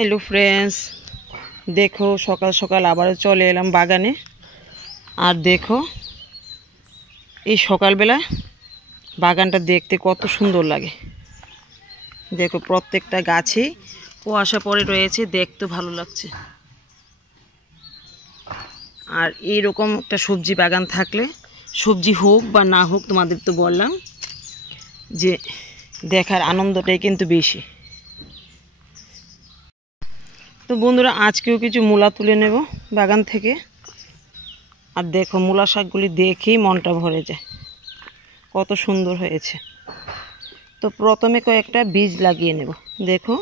Hello friends, देखो सकाल सकाल आबारो चले एलाम बागाने। और देखो ये सकाल बेला बागानटा देखते कत सुंदर लागे। देखो प्रत्येकटा गाछे कुयाशा पड़े रयेछे, देखते भालो लागछे। और এই রকম একটা সবজি বাগান থাকলে সবজি হোক বা না হোক তোমাদের তো বললাম যে দেখার আনন্দটাই কিন্তু বেশি। তো বন্ধুরা আজকেও কিছু মূলা তুলে নেব বাগান থেকে। আর দেখো মূলা শাকগুলি দেখেই মনটা ভরে যায়, কত সুন্দর হয়েছে। তো প্রথমে কয়েকটা বীজ লাগিয়ে নেব। দেখো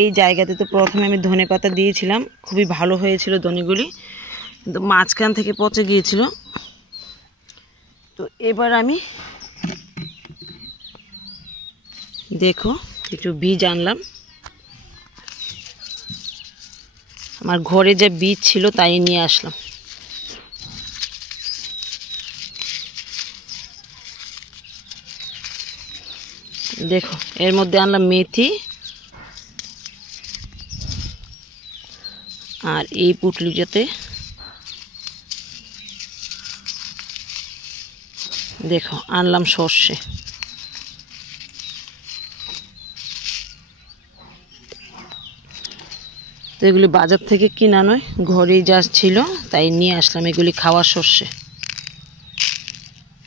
এই জায়গাতে তো প্রথমে আমি ধনেপাতা দিয়েছিলাম, খুবই ভালো হয়েছিল ধনেগুলি, কিন্তু মাঝখান থেকে পচে গিয়েছিল। তো এবার আমি দেখো কিছু বীজ আনলাম, আমার ঘরে যে বীজ ছিল তাই নিয়ে আসলাম। দেখো এর মধ্যে আনলাম মেথি আর এই পুটলিটাতে দেখো আনলাম সর্ষে। তো এগুলি বাজার থেকে কিনা নয়, ঘরেই যা ছিল তাই নিয়ে আসলাম, এগুলি খাওয়ার সর্ষে।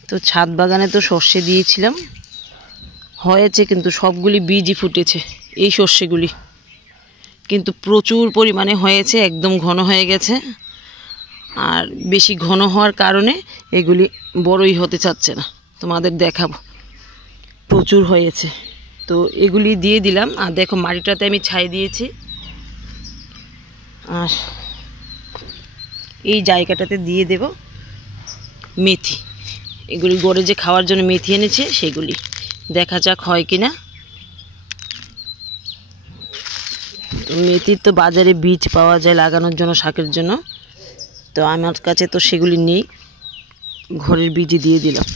তো ছাদ বাগানে তো সর্ষে দিয়েছিলাম, হয়েছে কিন্তু সবগুলি বীজই ফুটেছে এই সর্ষেগুলি, কিন্তু প্রচুর পরিমাণে হয়েছে, একদম ঘন হয়ে গেছে। আর বেশি ঘন হওয়ার কারণে এগুলি বড়ই হতে চাচ্ছে না, তোমাদের দেখাবো। প্রচুর হয়েছে তো এগুলি দিয়ে দিলাম। আর দেখো মাটিটাতে আমি ছাই দিয়েছি। আর এই জায়গাটাতে দিয়ে দেব মেথি, এগুলি গড়ে যে খাওয়ার জন্য মেথি এনেছে সেগুলি, দেখা যাক হয় কিনা। মেথির তো বাজারে বীজ পাওয়া যায় লাগানোর জন্য, শাকের জন্য, তো আমার কাছে তো সেগুলি নেই, ঘরের বীজই দিয়ে দিলাম।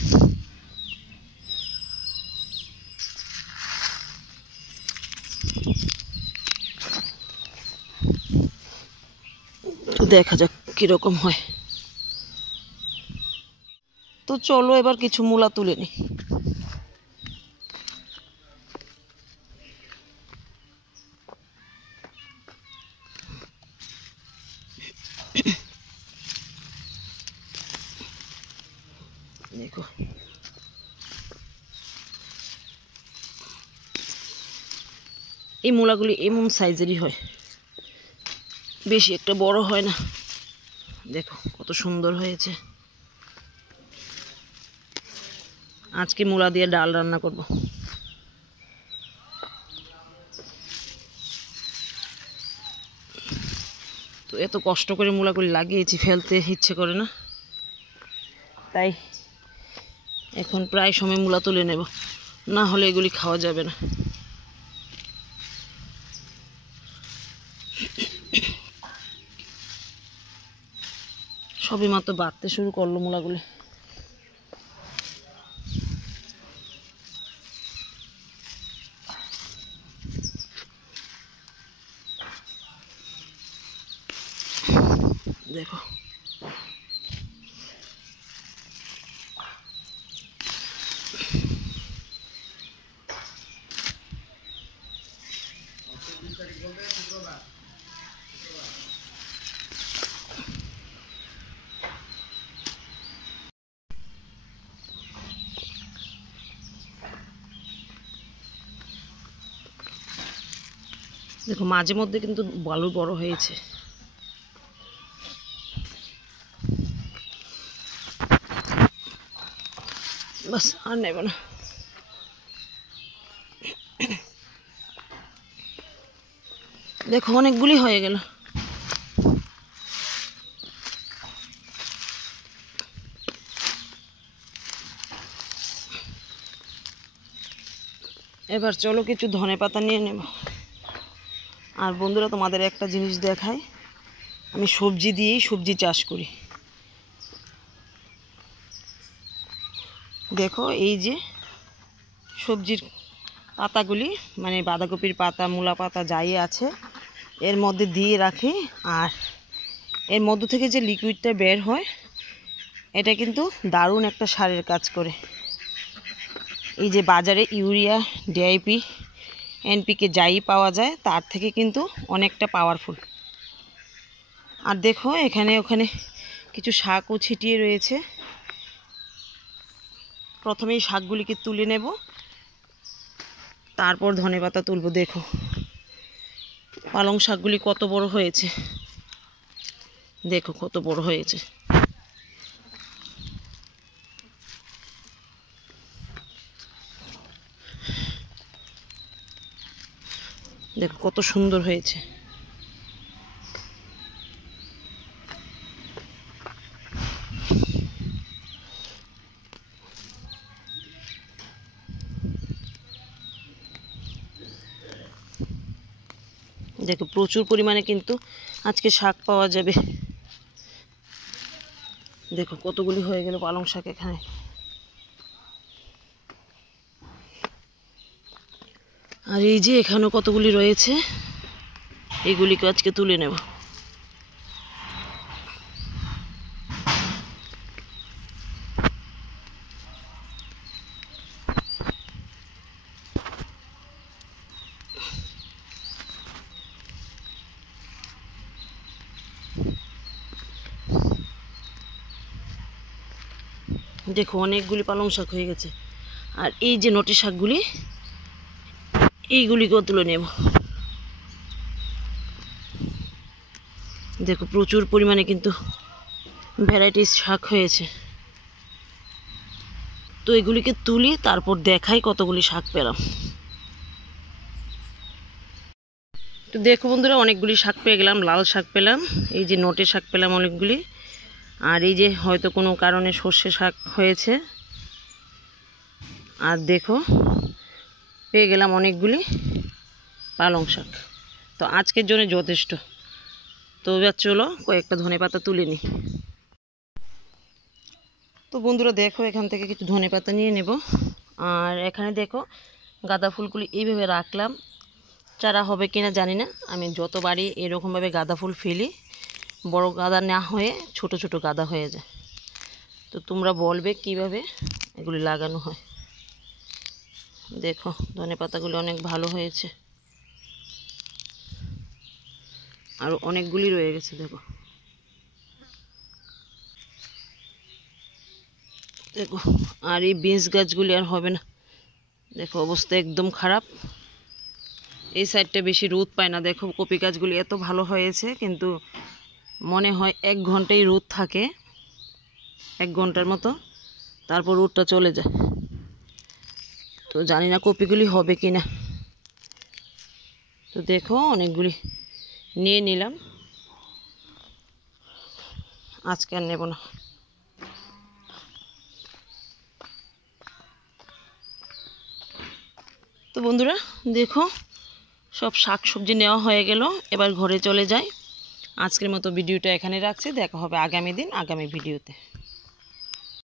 তো দেখা যাক কীরকম হয়। তো চলো এবার কিছু মূলা তুলে নিই। দেখো এই মূলাগুলি এমন সাইজেরই হয়, বেশি একটা বড় হয় না। দেখো কত সুন্দর হয়েছে। আজকে মূলা দিয়ে ডাল রান্না করব। তো এত কষ্ট করে মূলাগুলি লাগিয়েছি, ফেলতে ইচ্ছে করে না, তাই এখন প্রায় সময় মূলা তুলে নেব, না হলে এগুলি খাওয়া যাবে না। সবই মাত্র বাড়তে শুরু করলো মূলাগুলি। দেখো দেখো মাঝে মধ্যে কিন্তু বালু বড় হয়েছে। বাস আর নেব না। দেখো অনেকগুলি হয়ে গেল। এবার চলো কিছু ধনেপাতা নিয়ে নেব। আর বন্ধুরা তোমাদের একটা জিনিস দেখাই, আমি সবজি দিয়েই সবজি চাষ করি। দেখো এই যে সবজির পাতাগুলি মানে বাঁধাকপির পাতা, মূলা পাতা যাই আছে এর মধ্যে দিয়ে রাখি। আর এর মধ্য থেকে যে লিকুইডটা বের হয় এটা কিন্তু দারুণ একটা সারের কাজ করে। এই যে বাজারে ইউরিয়া, ডিআইপি, এনপিকে যাই পাওয়া যায় তার থেকে কিন্তু অনেকটা পাওয়ারফুল। আর দেখো এখানে ওখানে কিছু শাকও ছিটিয়ে রয়েছে। প্রথমেই শাকগুলিকে তুলে নেব, তারপর ধনেপাতা তুলব। দেখো পালং শাকগুলি কত বড় হয়েছে, দেখো কত বড় হয়েছে। দেখো কত সুন্দর হয়েছে। দেখো প্রচুর পরিমাণে কিন্তু আজকে শাক পাওয়া যাবে। দেখো কতগুলি হয়ে গেল পালং শাক এখানে। আর এই যে এখানেও কতগুলি রয়েছে, এগুলিকে আজকে তুলে নেব। দেখো অনেকগুলি পালং শাক হয়ে গেছে। আর এই যে নটি শাকগুলি, এইগুলিকেও তুলে নেব। দেখো প্রচুর পরিমাণে কিন্তু ভ্যারাইটিস শাক হয়েছে। তো এগুলিকে তুলি, তারপর দেখাই কতগুলি শাক পেলাম। তো দেখো বন্ধুরা অনেকগুলি শাক পেয়ে গেলাম। লাল শাক পেলাম, এই যে নটে শাক পেলাম অনেকগুলি, আর এই যে হয়তো কোনো কারণে সর্ষে শাক হয়েছে। আর দেখো পেয়ে গেলাম অনেকগুলি পালং শাক। তো আজকের জন্য যথেষ্ট। তো এবার চলো কয়েকটা ধনেপাতা তুলে নিই। তো বন্ধুরা দেখো এখান থেকে কিছু ধনেপাতা নিয়ে নেব। আর এখানে দেখো গাঁদা ফুলগুলি এইভাবে রাখলাম, চারা হবে কিনা জানি না। আমি যতবারই এরকমভাবে গাঁদা ফুল ফেলি বড় গাঁদা না হয়ে ছোট ছোট গাঁদা হয়ে যায়। তো তোমরা বলবে কিভাবে এগুলি লাগানো হয়। দেখো ধনেপাতাগুলি অনেক ভালো হয়েছে, আর অনেকগুলি রয়ে গেছে। দেখো দেখো আর এই বিনস গাছগুলি আর হবে না। দেখো অবস্থা একদম খারাপ। এই সাইডটা বেশি রোদ পায় না। দেখো কপি গাছগুলি এত ভালো হয়েছে, কিন্তু মনে হয় 1 ঘন্টাই রোদ থাকে, 1 ঘন্টার মতো, তারপর রোদটা চলে যায়। তো জানি না কপিগুলি হবে কি না। তো দেখো অনেকগুলি নিয়ে নিলাম, আজকে আর নেব না। তো বন্ধুরা দেখো সব শাক সবজি নেওয়া হয়ে গেল, এবার ঘরে চলে যাই। আজকের মতো ভিডিওটা এখানে রাখছি। দেখা হবে আগামী দিন আগামী ভিডিওতে।